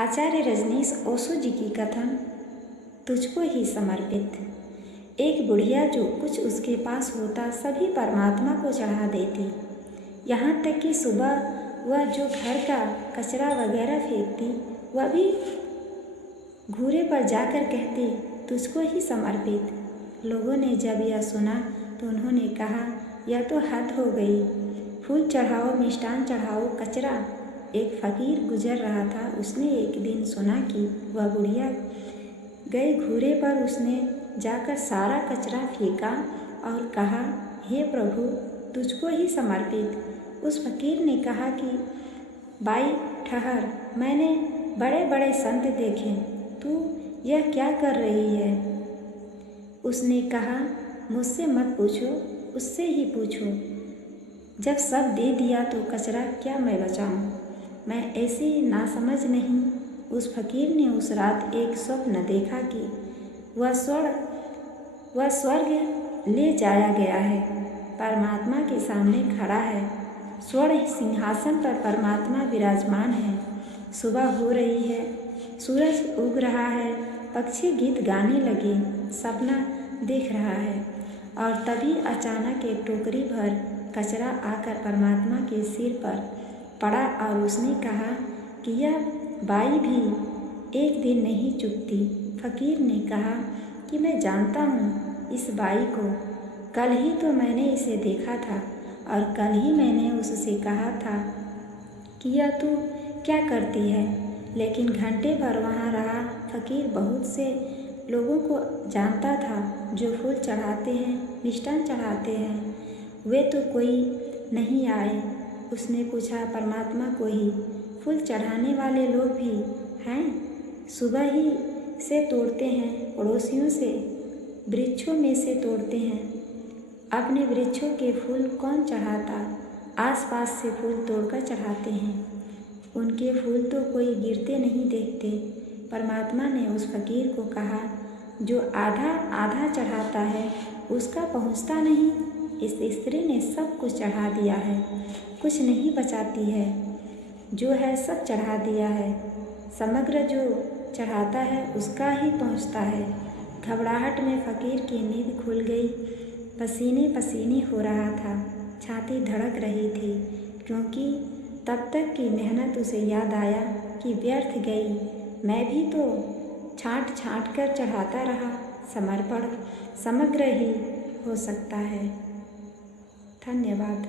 आचार्य रजनीश ओशो जी की कथन तुझको ही समर्पित। एक बुढ़िया जो कुछ उसके पास होता सभी परमात्मा को चढ़ा देती, यहाँ तक कि सुबह वह जो घर का कचरा वगैरह फेंकती वह भी घूरे पर जाकर कहती तुझको ही समर्पित। लोगों ने जब यह सुना तो उन्होंने कहा यह तो हद हो गई, फूल चढ़ाओ, मिष्ठान चढ़ाओ, कचरा। एक फकीर गुजर रहा था, उसने एक दिन सुना कि वह बुढ़िया गई घूरे पर, उसने जाकर सारा कचरा फेंका और कहा हे प्रभु तुझको ही समर्पित। उस फकीर ने कहा कि बाई ठहर, मैंने बड़े बड़े संत देखे, तू यह क्या कर रही है? उसने कहा मुझसे मत पूछो, उससे ही पूछो। जब सब दे दिया तो कचरा क्या मैं बचाऊं? मैं ऐसी नासमझ नहीं। उस फकीर ने उस रात एक स्वप्न देखा कि वह स्वर्ग ले जाया गया है, परमात्मा के सामने खड़ा है। स्वर्ण सिंहासन पर परमात्मा विराजमान है। सुबह हो रही है, सूरज उग रहा है, पक्षी गीत गाने लगे, सपना देख रहा है। और तभी अचानक एक टोकरी भर कचरा आकर परमात्मा के सिर पर पड़ा और उसने कहा कि यह बाई भी एक दिन नहीं चुकती। फकीर ने कहा कि मैं जानता हूँ इस बाई को, कल ही तो मैंने इसे देखा था और कल ही मैंने उससे कहा था कि यह तू क्या करती है, लेकिन घंटे भर वहाँ रहा। फकीर बहुत से लोगों को जानता था जो फूल चढ़ाते हैं, मिष्ठान चढ़ाते हैं, वे तो कोई नहीं आए। उसने पूछा परमात्मा को ही, फूल चढ़ाने वाले लोग भी हैं? सुबह ही से तोड़ते हैं, पड़ोसियों से, वृक्षों में से तोड़ते हैं। अपने वृक्षों के फूल कौन चढ़ाता? आसपास से फूल तोड़कर चढ़ाते हैं। उनके फूल तो कोई गिरते नहीं देखते। परमात्मा ने उस फकीर को कहा जो आधा आधा चढ़ाता है उसका पहुँचता नहीं। इस स्त्री ने सब कुछ चढ़ा दिया है, कुछ नहीं बचाती है, जो है सब चढ़ा दिया है। समग्र जो चढ़ाता है उसका ही पहुँचता है। घबराहट में फकीर की नींद खुल गई, पसीने पसीने हो रहा था, छाती धड़क रही थी, क्योंकि तब तक की मेहनत उसे याद आया कि व्यर्थ गई। मैं भी तो छाँट छाँट कर चढ़ाता रहा। समर्पण समग्र ही हो सकता है। धन्यवाद।